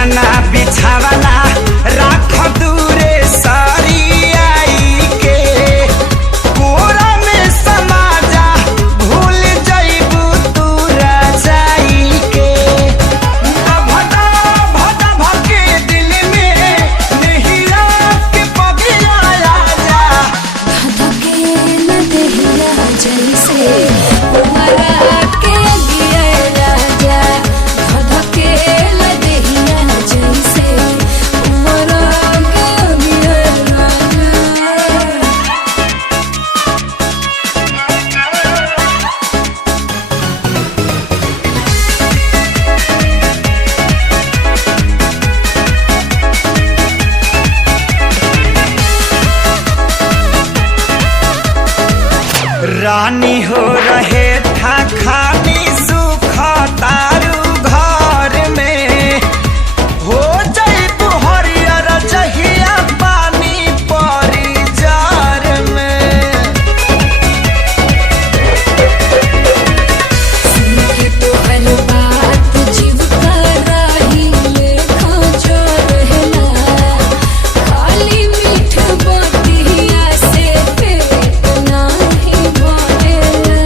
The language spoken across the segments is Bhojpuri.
बिछाना बिछावना राख दूरे सारी आई के कोरा में समा जा भूल जाइबू तू राजाई के भदा भदा भके दिल में नहिया के पगिया राजा धधके न देहिया जैसे उमरा के गिरे राजा धधके न देहिया जैसे उमरा के गिरे राजा। रानी हो रहे था खानी सुख तारू घर में हो जाई हरियर जहिया पानी परी जार में सुन के तोहर बात जीव कराही लेखा जो रहला खाली मीठ बतिया से पेट नाही भरेला।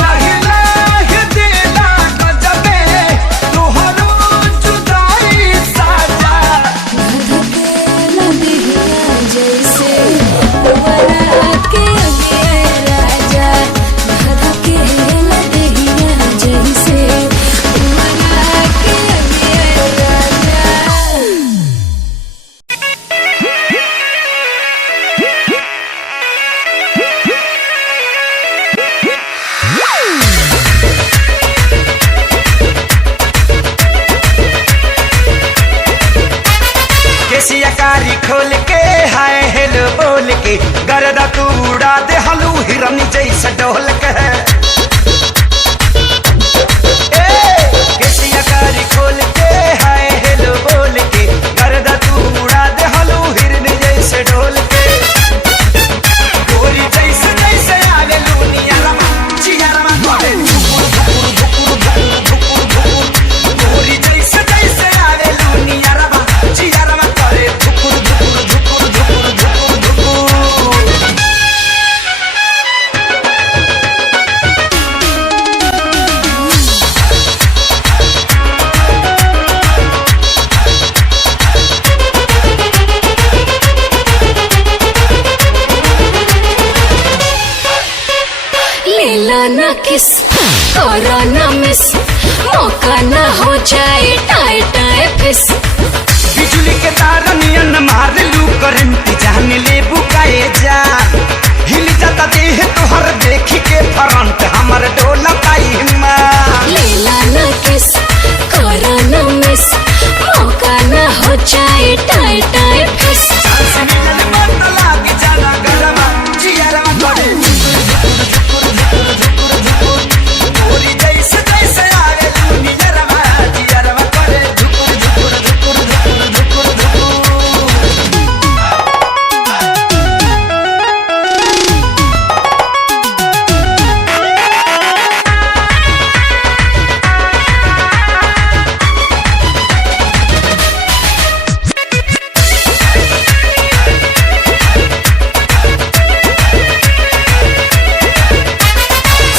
लाहि लाहि दिला गजबे तोहरो जुदाई साजा धधके न देहिया जैसे उमरा के गिरे राजा धधके न देहिया जैसे उमरा के गिरे राजा। केसिया कारी खोल के हाय हेलो बोल के गर्दा तू उड़ा दे हलू हिरन जैसा डोल के केसिया कारी खोल के हाय हेलो बोल के गर्दा तू उड़ा दे हलू हिरन जैसे डोल के गोरी जैसे जैसे आवे लुनिया रमा चिया रमा करे गोरी जैसे जैसे आवे लुनिया रमा चिया रमा करे धुकुर धुकुर धुकुर धुकुर धुकुर धुकुर। लेला ना किस करो ना मिस मौका ना हो जाए टाए टाए फिस। बिजली के तार नियन मार लू करंट जान ले बुकाए जा हिल जाता देह तोहर देखी के फ्रंट हमर डोला पाई मां लेला ना किस करो ना मिस मौका ना हो जाए टाए टाए फिस। चांस मिलल मत लाग जाना गरमा जियरमा करे धुकुर धुकुर धुकुर धुकुर गोरी जैसे जैसे आवे दुनिया रमा जियरमा करे धुकुर धुकुर धुकुर धुकुर धुकुर धुकुर।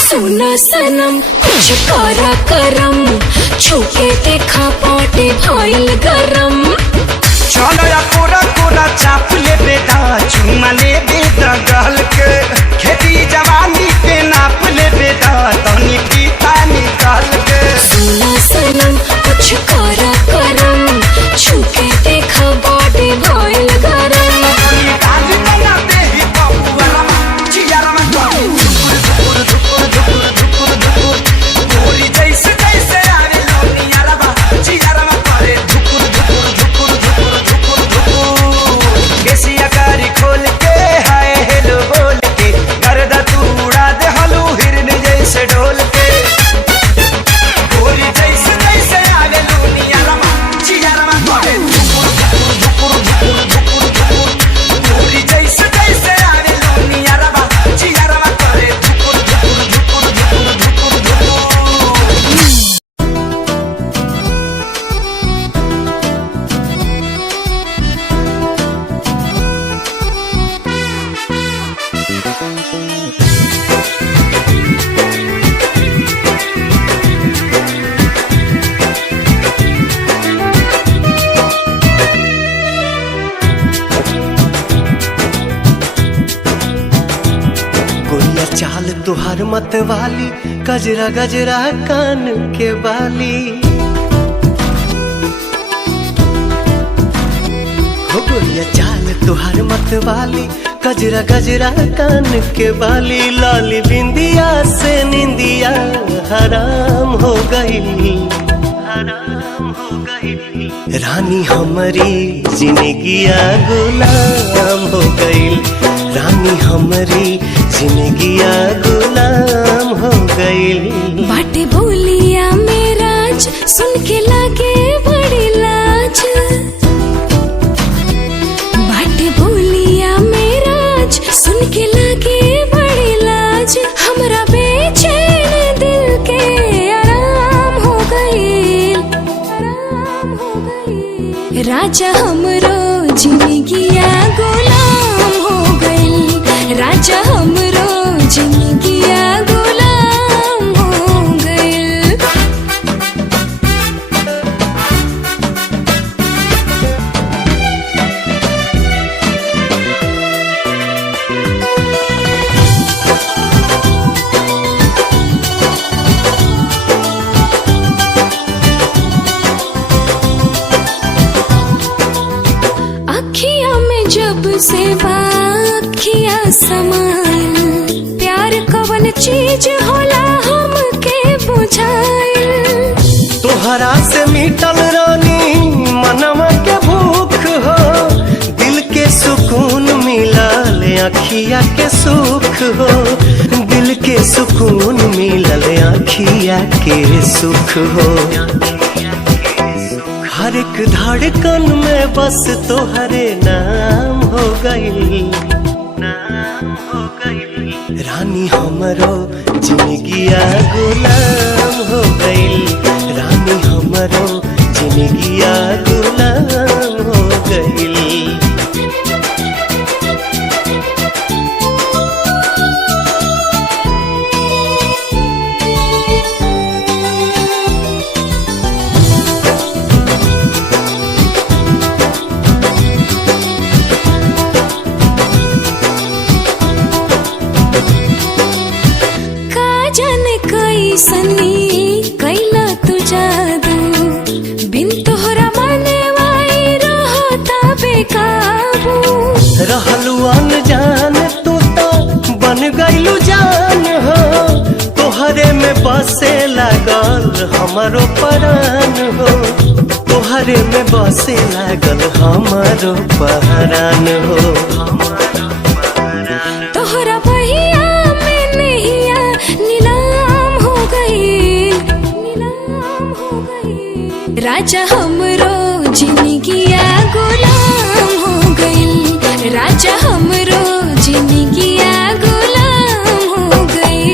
सुना सनम कुछ करा करम छूके देखा पाटे भइल गरम। चलो या कोरा कोरा चाप ले बेटा चुमा ले बेटा गल के खेती जवानी के नाप ले बेटा तनी पीता निकाल के सुना सनम कुछ करा करम छूके देखा बॉडी भइल गरम। तनी गाली बना दे ही बबुआ रमा चिया रमा करे धुकुर धुकुर धुकुर धुकुर धुकुर धुकुर गोरी जैसे जैसे आवे लोनिया रमा चिया रमा करे धुकुर तुहार मत वाली गजरा गजरा कान के बाली हो गोरिया चाल तुहार मत वाली गजरा गजरा कान के बाली लाली बिंदिया से निंदिया हराम हो गई रानी हमारी जिंदगिया गुलाम हो गई रानी हमारी जिंदगिया गुलाम हो गई बाटे बोलिया मेराज सुन के लागे बड़ी लाज बाटे बोलिया मेराज सुन के लागे बड़ी लाज हमरा बेचैन दिल के आराम हो गई राजा हमरो जिंदगिया गुलाम हो गई राजा हमरो जिंदगिया गुलाम हो गई अखिया में जब से बाखिया समाइल प्यार कवन चीज होला हमके बुझाइल तोहरा से मिटल रानी मनवा के भूख हो दिल के सुकून मिलल अखिया के सुख हो दिल के सुकून मिलल अखिया के सुख हो हर एक धड़कन में बस तोहरे नाम हो गई रानी हमरो जिंदगिया गुलाम हो गई रानी हमरो जिंदगिया गुलाम हो गई सनी कैला तू जादू बिन तोहरा माने वाई रहता बेकाबू रहलू अनजान तू तो बन गईलू जान हो तोहरे में बसे लागल हमारो परान हो तोहरे में बसे लागल हमारो परान हो तोहरा बहिया में नैया नीलाम हो गई राजा हमरो जिंदगिया गुलाम हो गई राजा हमरो जिंदगिया गुलाम हो गई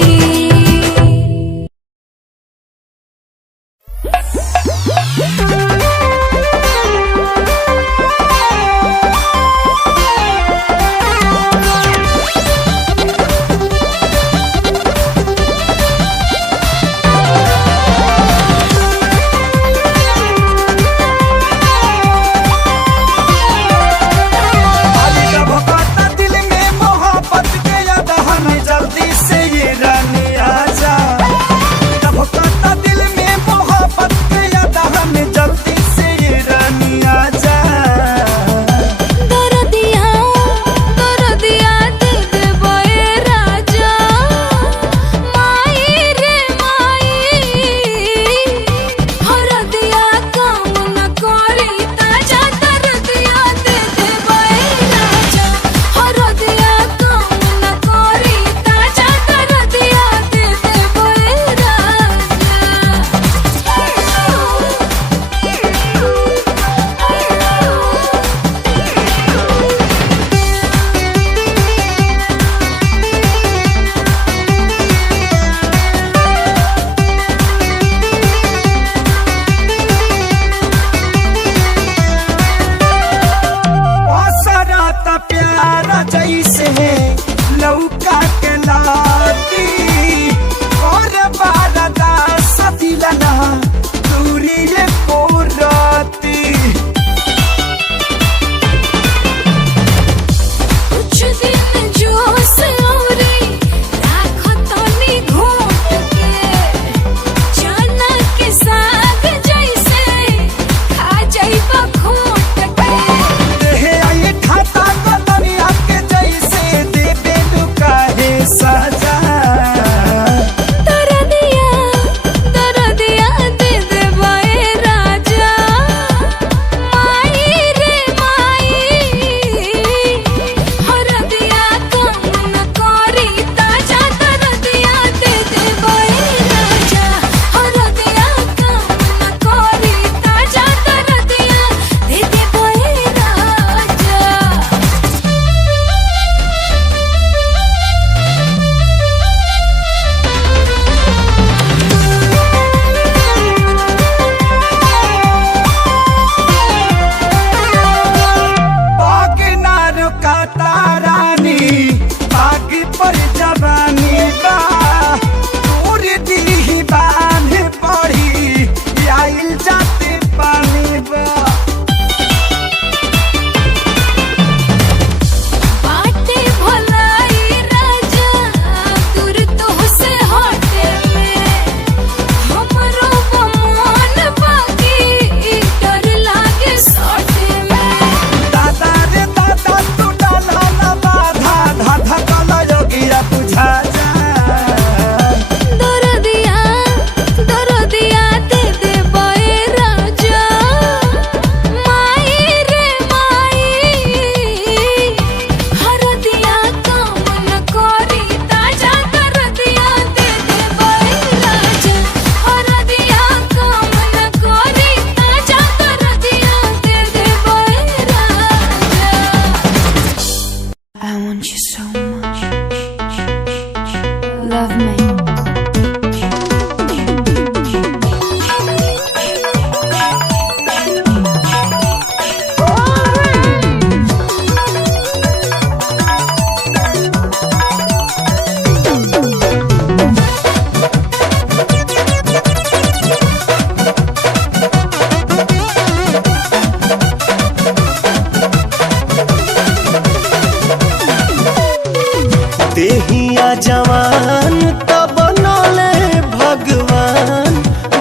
जवान तब बनले भगवान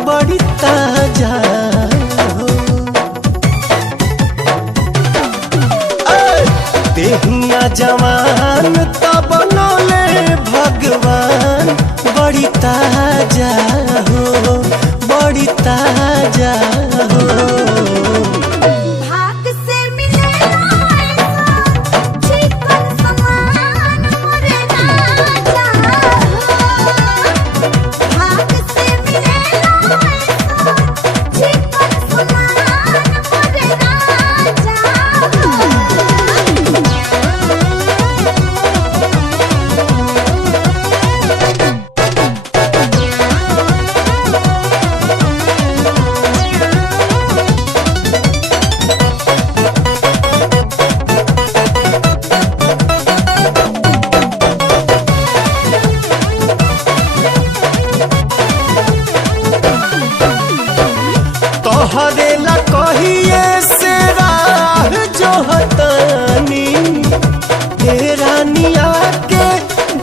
बड़ी ताजा हो। देहिया जवान तब बनले भगवान बड़ी ताजा हो, बड़ी ताजा हो। तोहरेला कहिए से राह जो हतानी हे रानिया के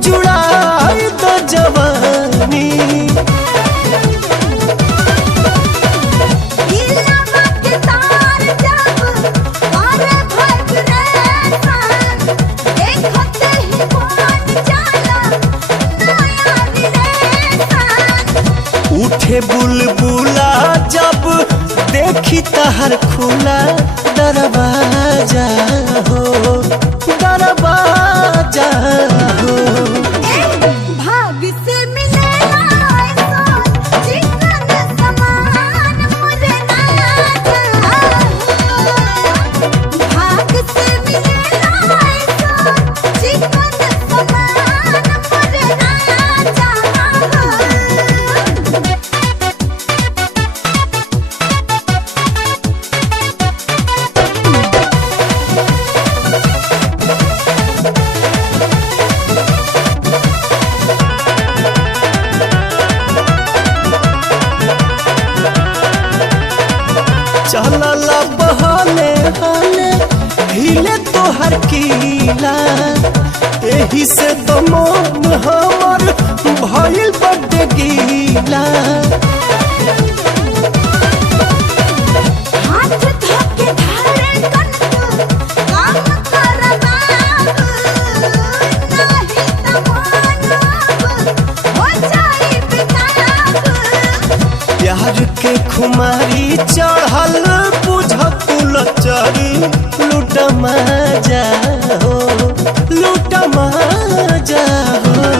जुड़ाई तो जवानी। उठे बुलबुला जब देखी तहर खुला दरवाजा हो, दरवाजा हो। भाग्य से मिलेला ऐसा चिकन समान मुझे राजा हो। भाग्य से मिलेला ऐसा चिकन समान मुझे राजा हो। चलला बहाने हाने हिले तोहर कीला, एही से तो मन हमर भइल बड्ड गीला। हाथ धोके धारे कन काम करबा नहीं तमानब हो जाई बिताब। प्यार के खुमारी चढ़ल बुझकुल चरी लूट मजा हो, लूट मजा हो।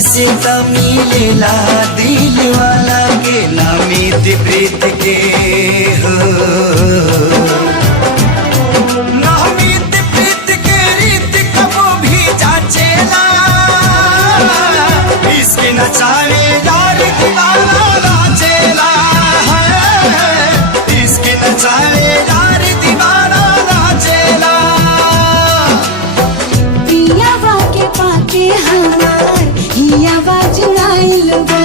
से त मिलेला दिल वाला के नामित प्रीत के हो नामित प्रीत के रीत कबो भी जाचेला इसके नचावे यार दीवाना नाचेला इसके नचावे यार दीवाना नाचेला पियावा के पाके हमार हियावा जुड़ाइल बा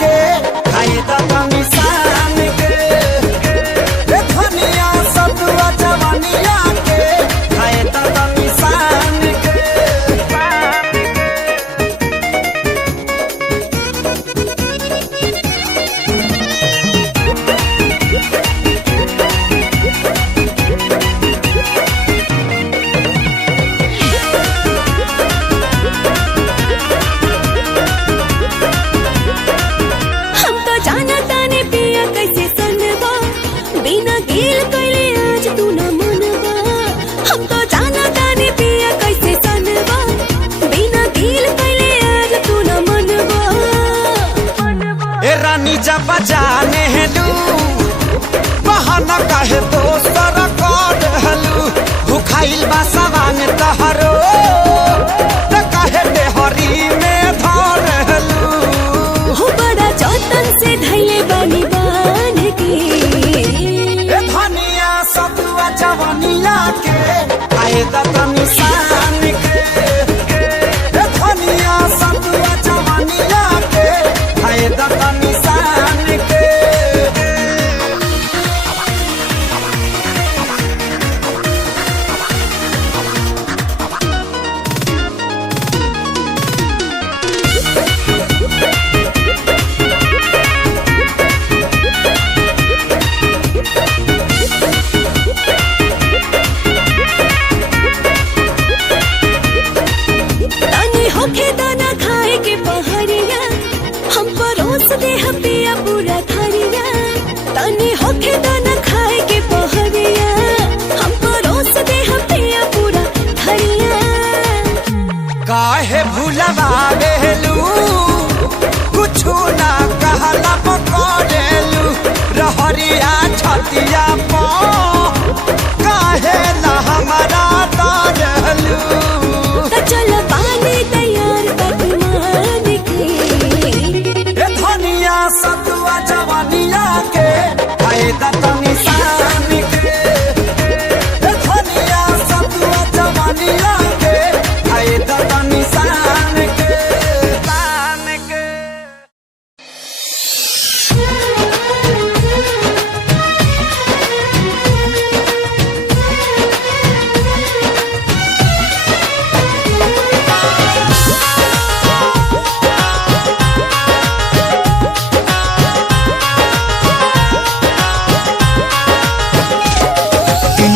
के खाए तनी सान के धनिया सतुआ जवानिया के खाए तनी सान के हम तो जाना ताने पिया कैसे सनबा बिना गिल कैले आज तू न मनबा हम तो जाना ताने पिया कैसे सनबा बिना गिल कैले आज तू न मनबा ए रानी जब जाने हेलू बहाना काहे दोसर कर हलू भुखाइल बा सवान तहरो त काहे देहरी में धर हलू हो बड़ा जतन से धैले बानी बांध के ए धनिया सतुआ जवानिया के आए तनी सान के ए धनिया सतुआ जवानिया के आए तनी सान के तनी होखे दाना खाए के पहरिया हम परोस दे हम पिया पूरा थरिया तनी होखे दाना खाए के पहरिया हम परोस दे हम पिया पूरा थरिया काहे भूलवावेलू कुछु ना कहला पकड़ेलू रहरिया छतिया पो काहे ना हमारा तारलू त चल पानी तैयार पकवान के ए धनिया सतुआ जवानिया के आए तनी सान के ए धनिया सतुआ जवानिया के आए तनी सान के सान के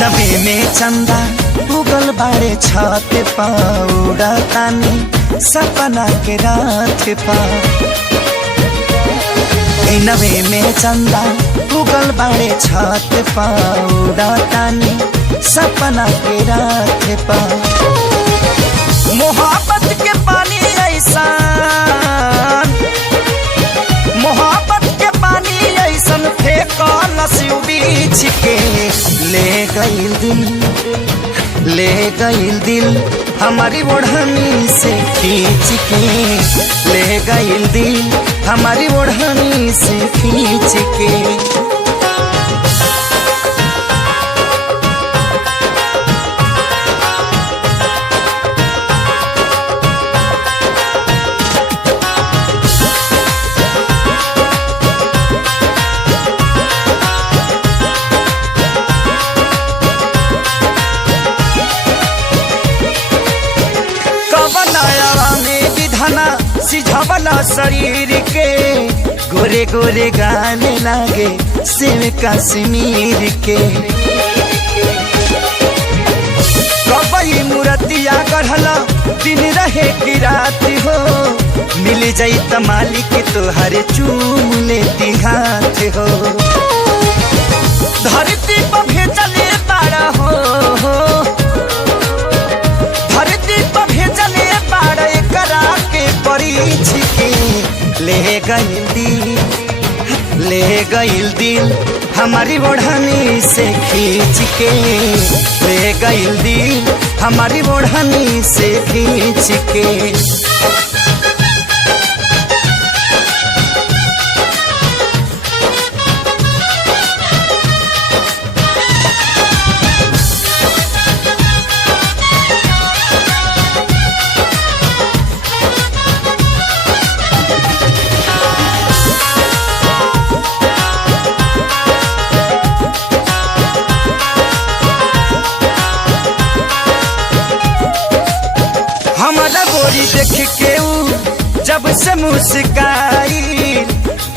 नबे में चंदा उगल बाड़े छत पाउडा तानी सपना के रात पा नबे में चंदा उगल बाड़े छत पाउडा तानी सपना के रात पा मोहब्बत के पानी ऐसा मोहब्बत के पानी ऐसन फेंको नसीब बीच के ले गईल दिल हमारी ओढ़नी से खींच के ले गईल दिल हमारी ओढ़नी से खींच के सिझवला शरीर के गोरे गोरे गाने लागे सेव कश्मीर के कबई मूर्तिया गढ़ला दिन रहे की रात हो मिल जाई त मालिक तोहरे चूम लेती हाथ हो धरती पर भेजले बाड़ा हो धरती पर भेजले बाड़ा करा के परीछ के ले गईल दिल हमारी ओढ़नी से खींच के ले गईल दिल हमारी ओढ़नी से खींच के देख के ऊ जब से मुस्काई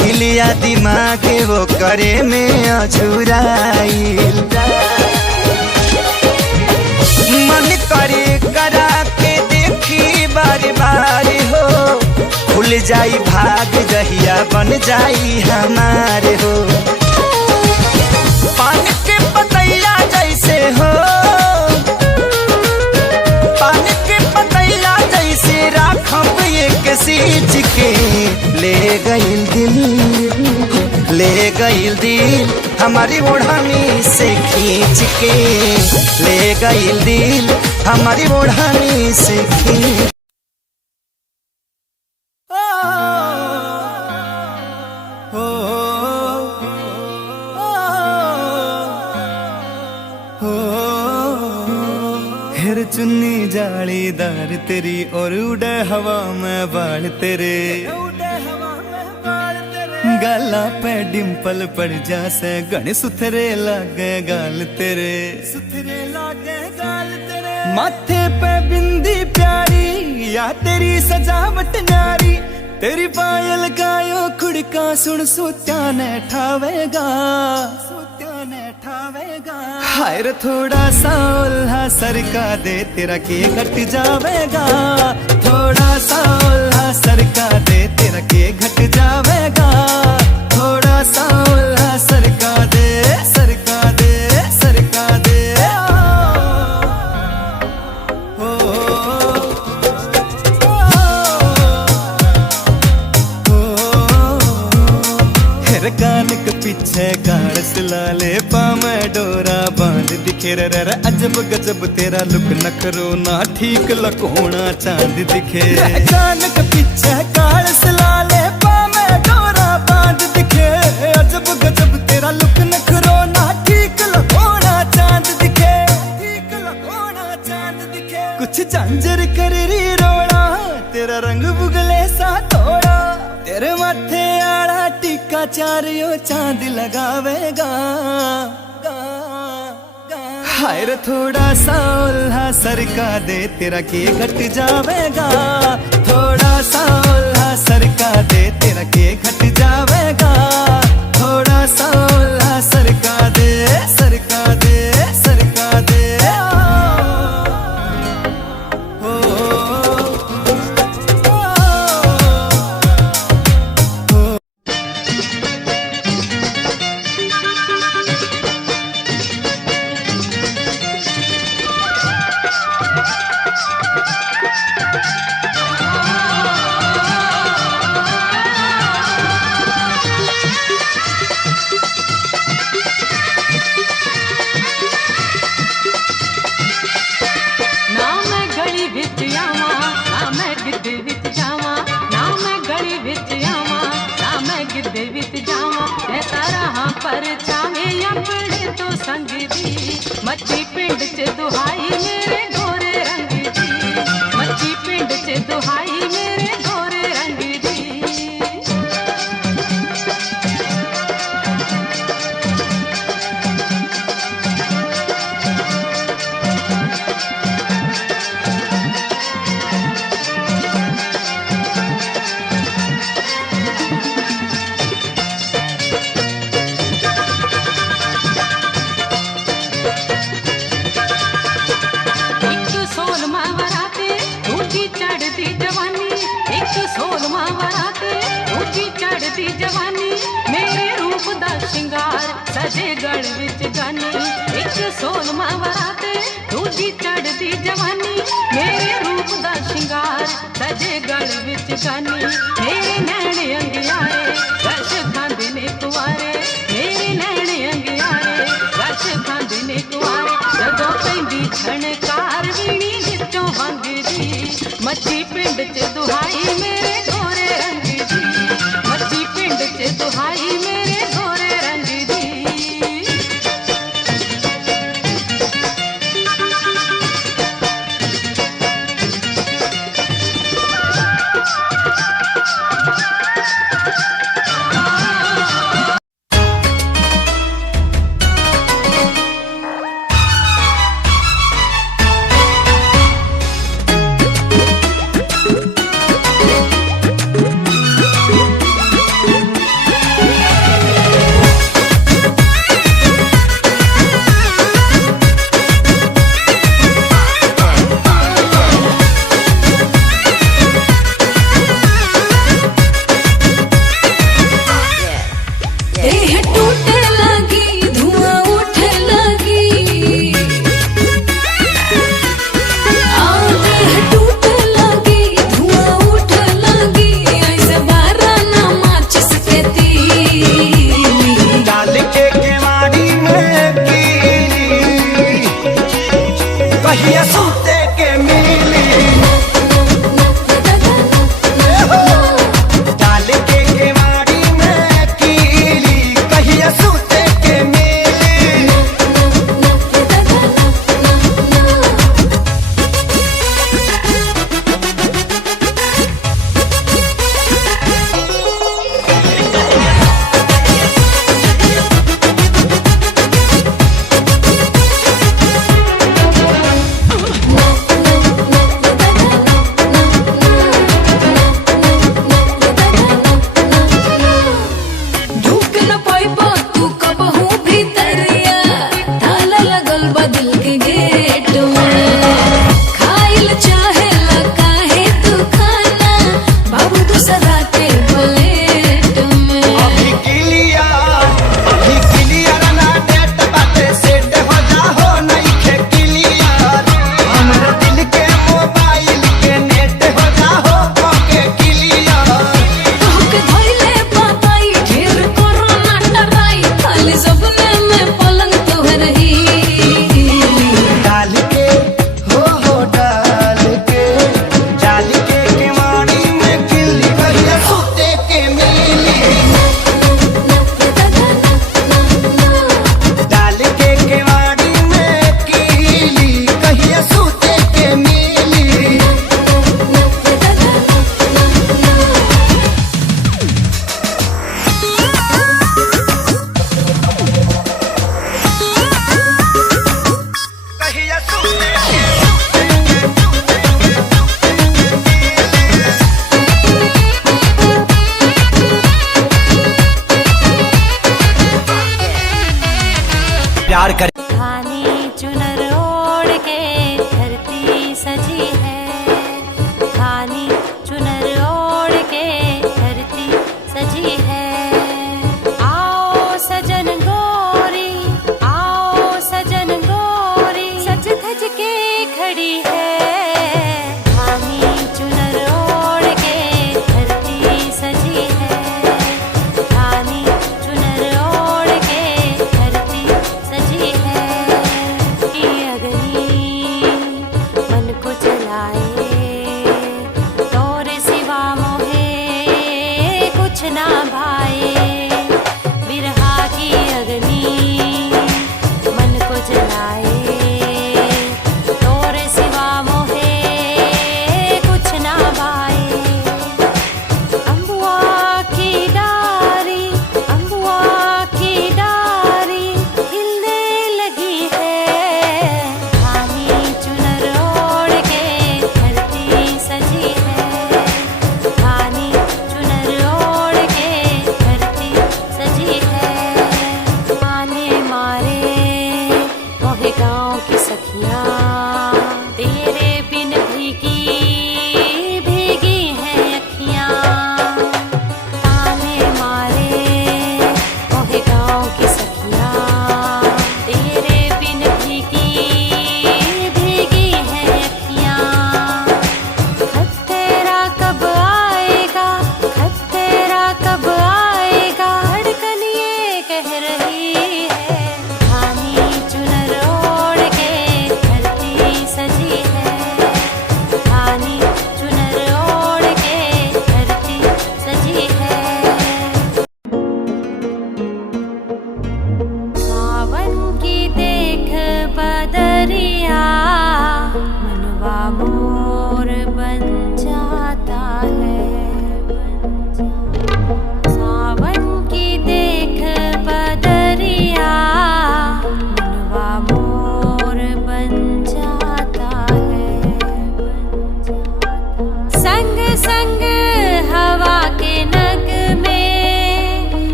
हिलिया दिमाग वो करे में अझुराई मन करे करा के देखी बार बार हो खुल जाई भाग जहिया बन जाई हमारे हो पान के पतैया जैसे हो पान के पतैया जैसे राखब एक सींच के ले गईल दिल हमारी ओढ़नी से खींच के ले गईल दिल हमारी ओढ़नी से खींच फिर चुन्नी जालीदार तेरी और उड़े हवा में बाल तेरे गाला पे डिम्पल पड़ जा से गण सुथरे लागे गाल तेरे माथे पे बिंदी प्यारी या तेरी सजावट न्यारी तेरी पायल गायो खुड़का सुन सोत्या ने ठावेगा हायर थोड़ा सा उल्हा सरका दे तेरा के घट जावेगा थोड़ा सा उल्हा सरका दे तेरा के घट जावेगा थोड़ा सा उल्हा सरका दे सरका दे सरका दे कान के पीछे गाड़ सिलाले पामे डोरा बांध दिखे रे अजब गजब तेरा लुक नखरो ना ठीक लकोना चांद दिखे कान के पीछे गाड़ सिलाले पामे डोरा बांध दिखे अजब गजब तेरा लुक नखरो ना ठीक लकोना चांद दिखे ठीक लकोना चांद दिखे कुछ झांझर कर री रोड़ा तेरा रंग बुगले सा थोड़ा तेरे माथे आड़ा टीका चारियो चांद लगावेगा हायर थोड़ा सा उल्हा सरका दे तेरा के घट जावेगा थोड़ा सा उल्हा सरका दे तेरा के घट जावेगा थोड़ा सा उल्हा सरका दे सरका दे सरका दे मच्छी पिंड च दुहाई मेरे गोरे रंग दी मच्छी पिंड च दुहाई मेरे गोरे रंग दी जवानी मेरे रूप दा शिंगार सजे गढ़ विच गानी एक सोलमा वराते दूजी चढ़दी जवानी मेरे रूप दा शिंगार सजे गढ़ विच गानी मेरे नैन अंगियारे रश खांदे ने कुआरे मेरे नैन अंगियारे रश खांदे ने कुआरे जदों पैंदी छणकार वीणी विचों वंगदी मच्छी पिंड च दुहाई मेरे गोरे रंग दी मच्छी पिंड च दुहाई मेरे गोरे रंग दी प्यार करे। धानी चुनर ओढ़ के धरती सजी है, धानी चुनर ओढ़ के धरती सजी है। आओ सजन गोरी, आओ सजन गोरी, सज धज के खड़ी है। धानी चुनर ओढ़ के धरती सजी है, धानी चुनर ओढ़ के धरती सजी है।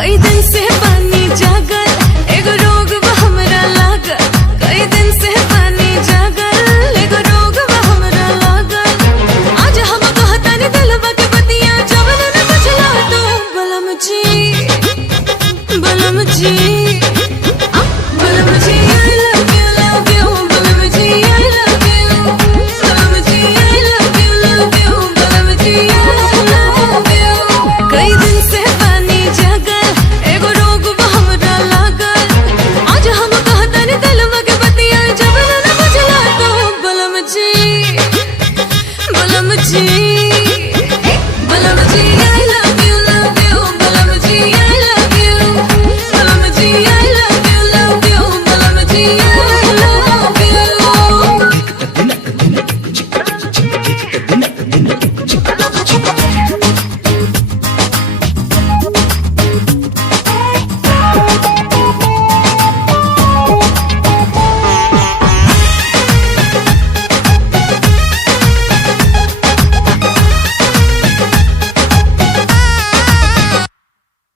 कई दिन से पानी जागल एगो रोग बा हमरा लागल कई दिन से पानी जागल एगो रोग बा हमरा लागल आज हम कहतानी दिलवा के बतिया जवन न बुझला तू बलम जी बलम जी बलम जी I love you बलम जी I love you बलम जी I love you बलम जी I love you कई दिन से पानी जागल एगो रोग बा हमरा लागल आज हम कहतानी दिलवा के बतिया जवन न बुझला तू बलम जी बलम जी बलम जी I love you बलम जी I love you बलम जी I love you बलम जी I love you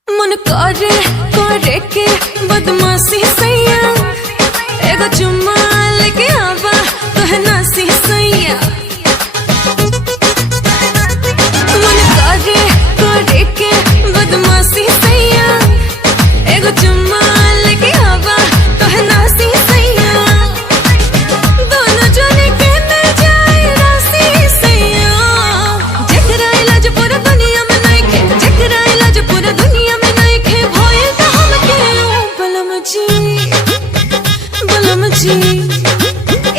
मन करे के बदमाशी सैया एगो चुम्मा लेके आवा तोहे नासी सैया मन करे के बदमाशी सैया एगो चुम्मा लेके आवा तोहे नासी सैया दोनों जने के न जाए रासी सैया जेकरा इलाज पूरा दुनिया में नइखे जेकरा इलाज पूरा दुनिया में नइखे भइल त हमके बलम जी बलम जी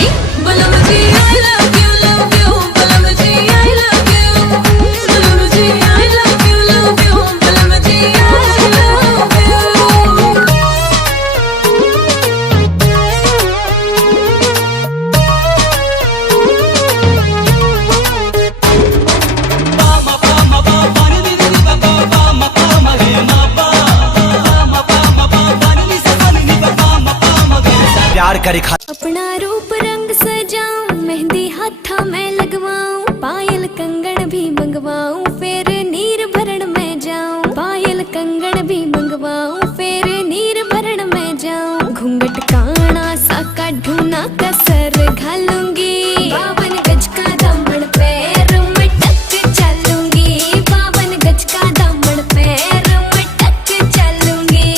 ए बलम जी I love you बलम जी I love you बलम जी I love you बलम जी I love you प्यार करे अपना रूप रंग सजाऊं मेहंदी हाथा में लगवाऊं पायल कंगन भी मंगवाऊं फिर नीर भरण में जाऊं पायल कंगन भी मंगवाऊं फिर नीर भरण में जाऊं घूंघट काना सा का ढूना कसर घालूंगी 52 गज का दामन पैर में टक चलूंगी 52 गज का दामन पैर में टक चलूंगी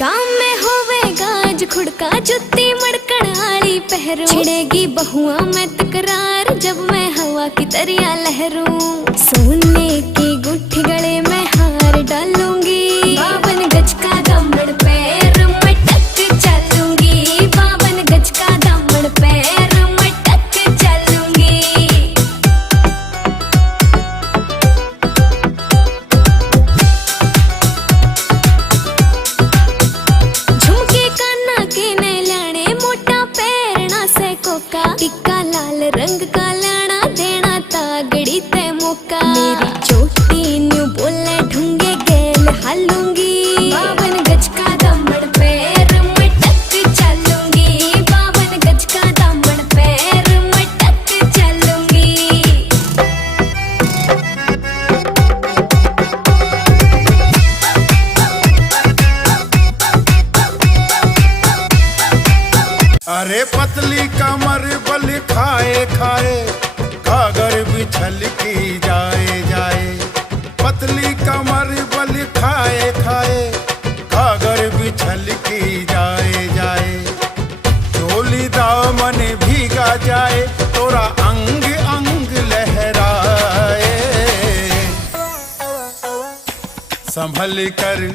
गाँव में होवे गाज खुड़का जुत्ती मड़कड़ आड़ी पहरू छिड़ेगी बहुआ में तकरार जब मैं हवा की तरिया लहरूं सोने की गुट्ठी गले में हार डालूंगी 52 गज का दामन पैर में टक चलूंगी 52 गज का दामन पैर में टक चलूंगी झुमके काना के ने लाने मोटा पैरना से कोका टिक्का लाल रंग का लाना देना तागड़ी ते मौका मेरी चोटी न्यू बोले ढूंगे गेल हालूंगी 52 गज का दामन पैर में टक चलूंगी 52 गज का दामन पैर में टक चलूंगी अरे पतली कमर बल खाए खाए घाघर बिछल की जाए जाए पतली कमर बल खाए खाए घाघर बिछल की जाए जाए चोली दामन भीगा जाए तोरा अंग अंग लहराए संभल कर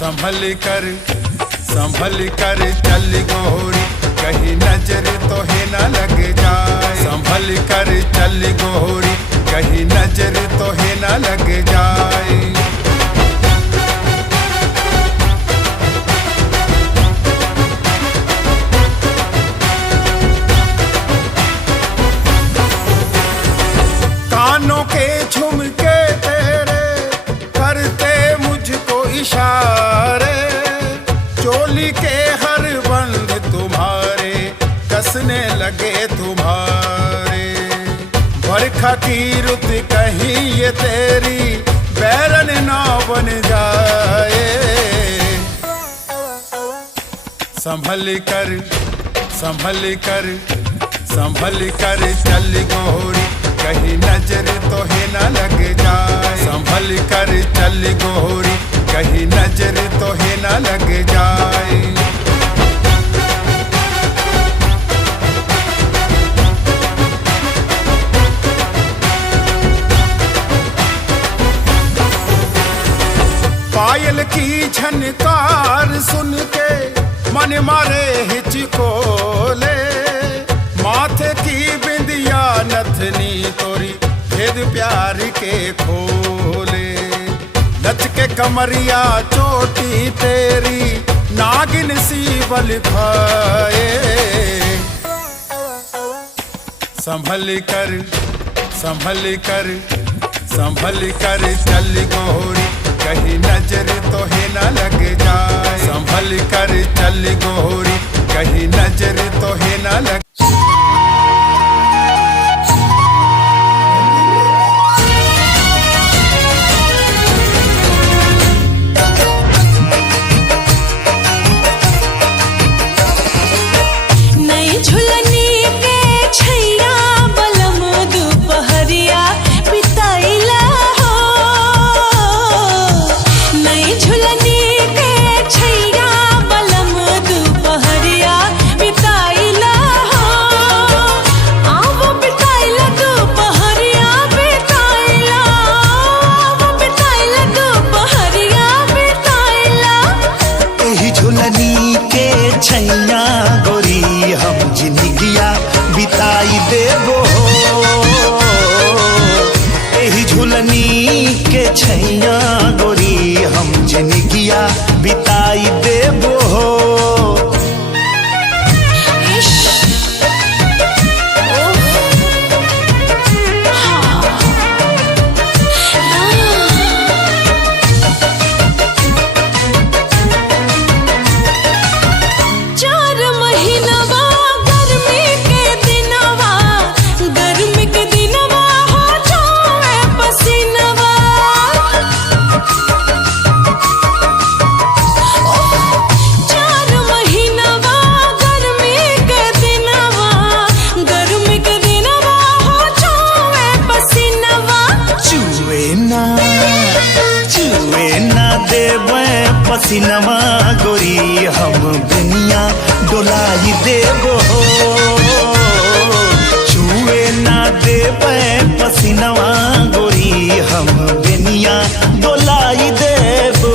संभल कर संभल कर चल गोरी कहीं नजर तो है न लग जाए संभल कर चल गोरी कहीं नजर तो है न लग जाए कानों के झुमके तेरे करते मुझको इशारा की रुत कहीं ये तेरी बैरन ना बन जाए। संभल कर संभल कर संभल कर चल गोरी, कहीं नजर तो है ना लग जाए। संभल कर चल गोरी, कहीं नजर तो है ना लग जाए। पायल की झनकार सुन के मन मारे हिचकोले, माथे की बिंदिया नथनी तोरी भेद प्यार के खोले। लचके कमरिया चोटी तेरी नागिन सी बल खाए। संभल कर संभल कर संभल कर चल गोरी, कहीं नजर तो है ना लग जाए। संभल कर चल गोरी, कहीं नजर तो है ना लग। नई झुलनी के छैया बलम दुपहरिया बिताइला हो। नई झुलनी के छैया बलम दुपहरिया बिताइला हो। आवो बिताइला दुपहरिया बिताइला, आवो बिताइला दुपहरिया बिताइला। एही झुलनी के छैया गोरी हम जिंदगिया बिताई देबो। एही झुलनी के छैया गोरी हम जिंदगिया बिताई देबो। इश, ओह, हाँ, चार महीनवा गर्मी के दिनवा, गर्मी के दिनवा हो जाए पसीनवा। चार महीनवा गर्मी के दिनवा, गर्मी के दिनवा हो जाए पसीनवा। चुए ना देवे पसीनवा गोरी हम दुनिया डोलाई देबो। चुए ना देवे पसीनवा गोरी हम दुनिया डोलाई देबो।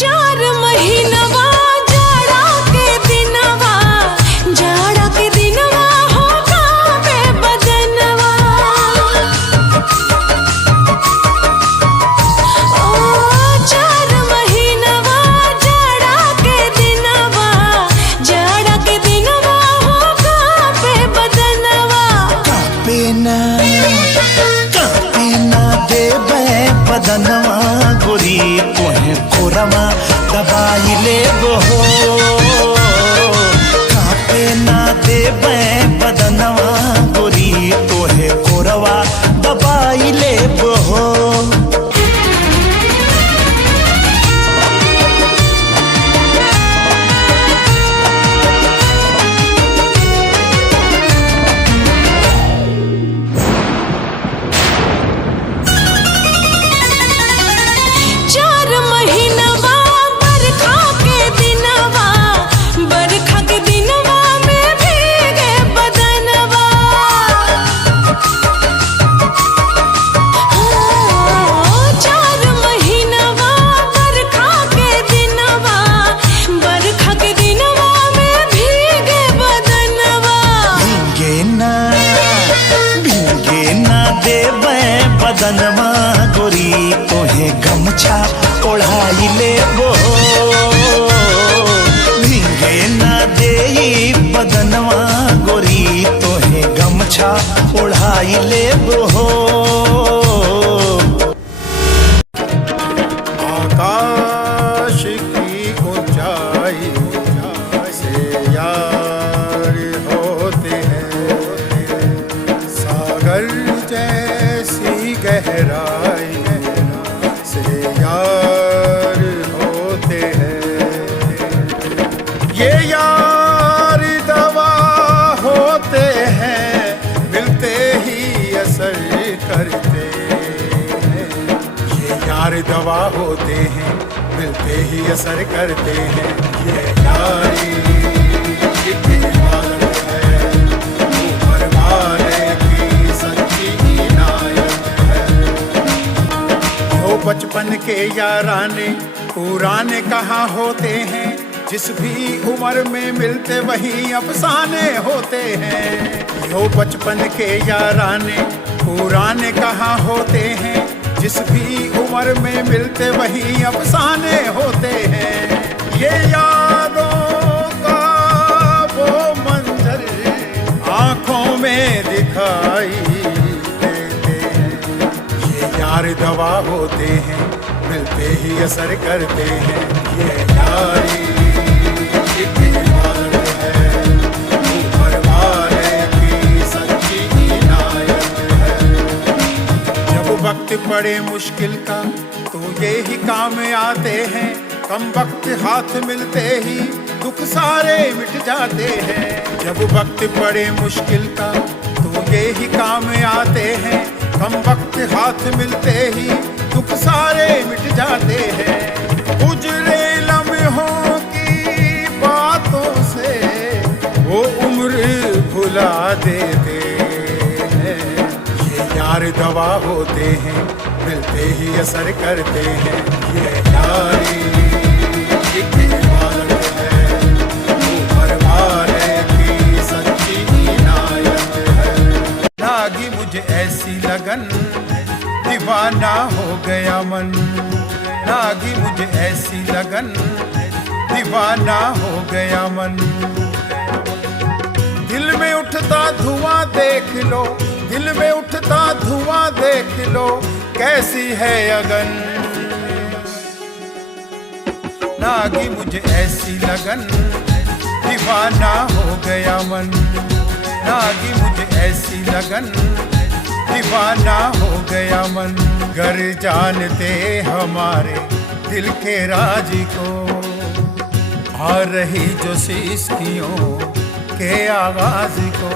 चार महीनवा जाड़ा के दिनवा, जाड़ा के दिनवा हो गावे बदनवा। ओ चार महीनवा जाड़ा के दिनवा, जाड़ा के दिनवा हो गावे बदनवा। कापे ना देवे बदनवा गोरी तोहे कोरमा दबाई लेबो। कापे ना देवे बदनवा गोरी तोहे कोरवा दबाई लेबो। चार महीनवा बरखा के दिनवा, बरखा के दिनवा में भीगे बदनवा। हाँ, पाई लेब हो। आकाश की ऊंचाई से यार होते हैं, सागर जैसी गहराई से यार होते हैं। ये यार दवा होते हैं, मिलते ही असर करते हैं। ये यार दवा होते हैं, मिलते ही असर करते हैं। ये यारी एक इबादत है, ऊपर वाले की सच्ची इनायत है। जो बचपन के याराने पुराने कहाँ होते हैं, जिस भी उम्र में मिलते वही अफसाने होते हैं। यो बचपन के याराने पुराने कहाँ होते हैं, जिस भी उम्र में मिलते वही अफसाने होते हैं। ये यादों का वो मंजर आँखों में दिखाई देते हैं। ये यार दवा होते हैं, मिलते ही असर करते हैं। ये यारी एक इबादत है, ऊपर वाले की सच्ची इनायत है। जब वक्त पड़े मुश्किल का तो ये ही काम आते हैं, कम वक्त हाथ मिलते ही दुख सारे मिट जाते हैं। जब वक्त पड़े मुश्किल का तो ये ही काम आते हैं, कम वक्त हाथ मिलते ही दुख सारे मिट जाते हैं। गुजरे लम्हों की बातों से वो उम्र भुला देते हैं। ये यार दवा होते हैं, मिलते ही असर करते हैं। ये यारी एक इबादत है, ऊपर वाले की सच्ची इनायत है। लागी मुझे ऐसी लगन, दीवाना हो गया मन। लागी मुझे ऐसी लगन, दीवाना हो गया मन। दिल में उठता धुआं देख लो, दिल में उठता धुआं देख लो, कैसी है अगन। लागी मुझे ऐसी लगन, दीवाना हो गया मन। लागी मुझे ऐसी लगन, दीवाना हो गया मन। गर जानते हमारे दिल के राज को, आ रही जो सिसकियों के आवाज को।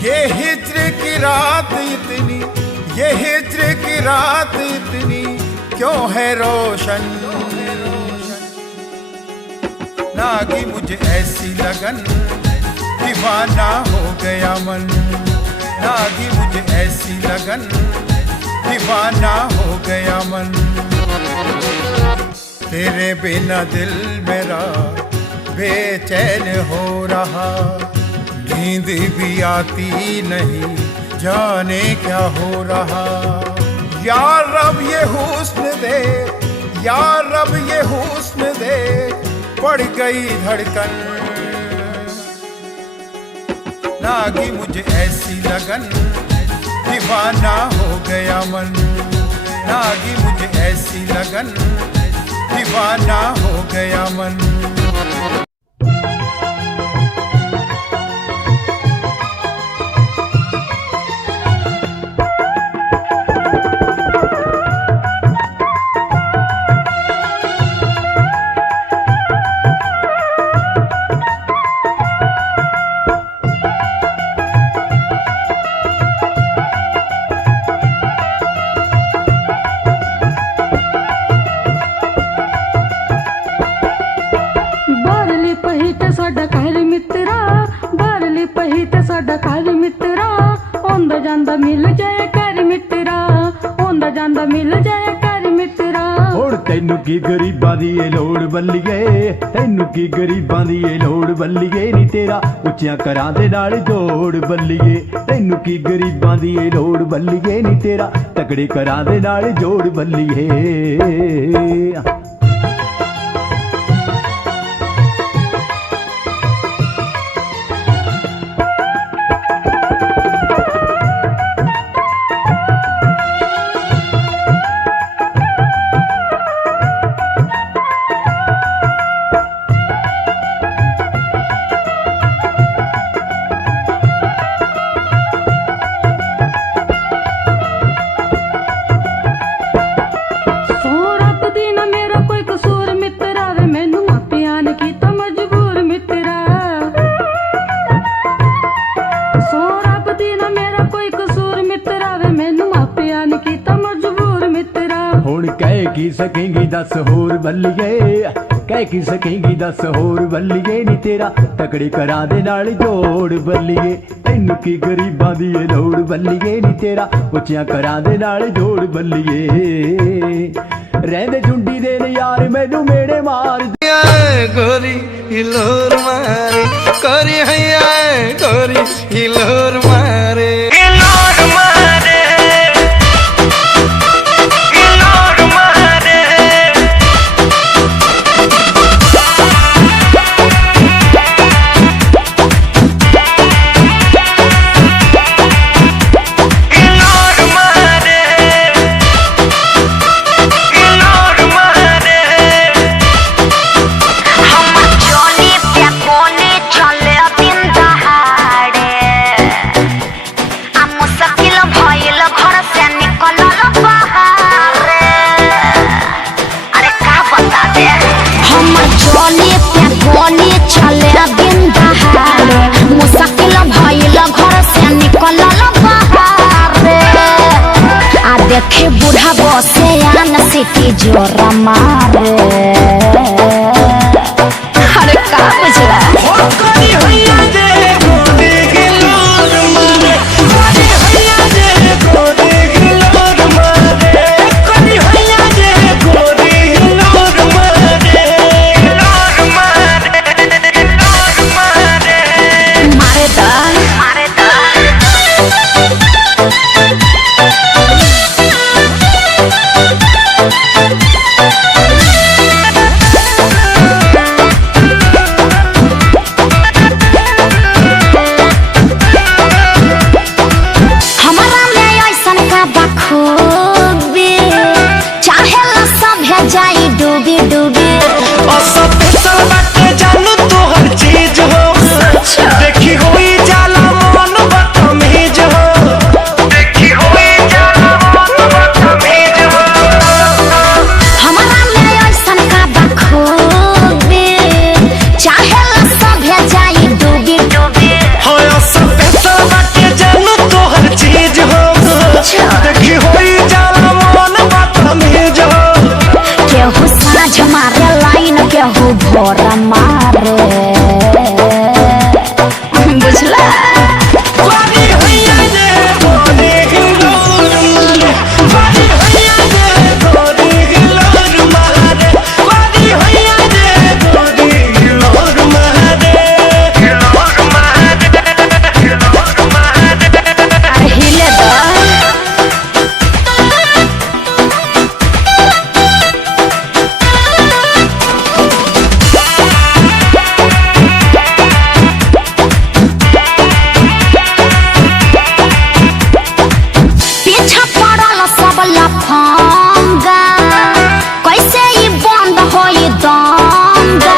ये हिज्र की रात इतनी, ये हिज्र की रात इतनी क्यों है रोशन। लागी मुझे ऐसी लगन, दीवाना हो गया मन। लागी मुझे ऐसी लगन, दीवाना हो गया मन। तेरे बिना दिल मेरा बेचैन हो रहा, नींद भी आती नहीं, जाने क्या हो रहा। या रब ये हुस्न दे, या रब ये हुस्न दे, बढ़ गई धड़कन। लागी मुझे ऐसी लगन, दीवाना हो गया मन। लागी मुझे ऐसी लगन, दीवाना हो गया मन। ਤੈਨੂੰ ਕੀ ਗਰੀਬਾਂ ਦੀ ਏ ਲੋੜ ਬੱਲੀਏ, ਤੈਨੂੰ ਕੀ ਗਰੀਬਾਂ ਦੀ ਏ ਲੋੜ ਬੱਲੀਏ ਨੀ ਤੇਰਾ ਉੱਚਿਆਂ ਘਰਾਂ ਦੇ ਨਾਲ ਜੋੜ ਬੱਲੀਏ। ਤੈਨੂੰ ਕੀ ਗਰੀਬਾਂ ਦੀ ਏ ਲੋੜ ਬੱਲੀਏ ਨੀ ਤੇਰਾ ਤਕੜੇ ਘਰਾਂ ਦੇ ਨਾਲ ਜੋੜ ਬੱਲੀਏ। की सकेंगी 10 होर बल्लिए, कह की सकेंगी 10 होर बल्लिए नी तेरा तकड़ी करा दे नाल जोड़ बल्लिए। तैनू की गरीबां दी ए लोड़ बल्लिए नी तेरा उच्चियां करा दे नाल जोड़ बल्लिए। रहंदे झुंडी दे ने यार मैनू मेड़े मार गोरी हिलोर मारे गोरी हैया गोरी हिलोर मारे देखे बूढ़ा बसे आन सिटी जोरा मारे। अरे का बुझला जाई डूबी डूबी जानू तो हर चीज हो देखी हुई जाला मन बदतमीज हो देखी हुई जाला मन बदतमीज हो। हमारा में ऐसन का बखूबी चाहेला सभे जाई डूबी डूबी हो सब पैसा बाटे जानू तो हर चीज हो देखी हुई जाला मन बदतमीज हो। केहू साँझ मारे लाइन केहू भोर मारे बुझला। लफंगा कैसे ही बंद होई दंगा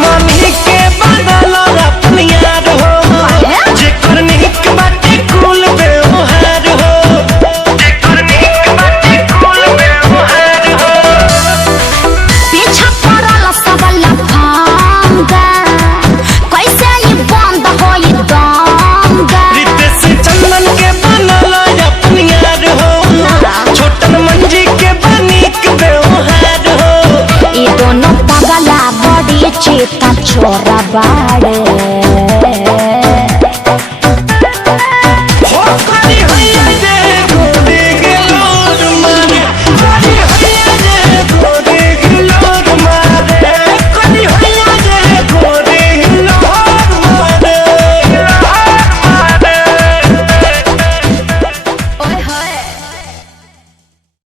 मनी के बदल अपनी यार हो जेकर निक बाटे कुल व्यवहार हो जेकर निक बाटे कुल व्यवहार हो। पीछा पड़ल सब लफंगा कैसे ही बंद होई दंगा रितेश चंदन के बनल अपनी यार हो छोटन मंजी के बनिक व्यवहार हो। ये दोनों पगला बड़ी चेता छोरा बाड़े।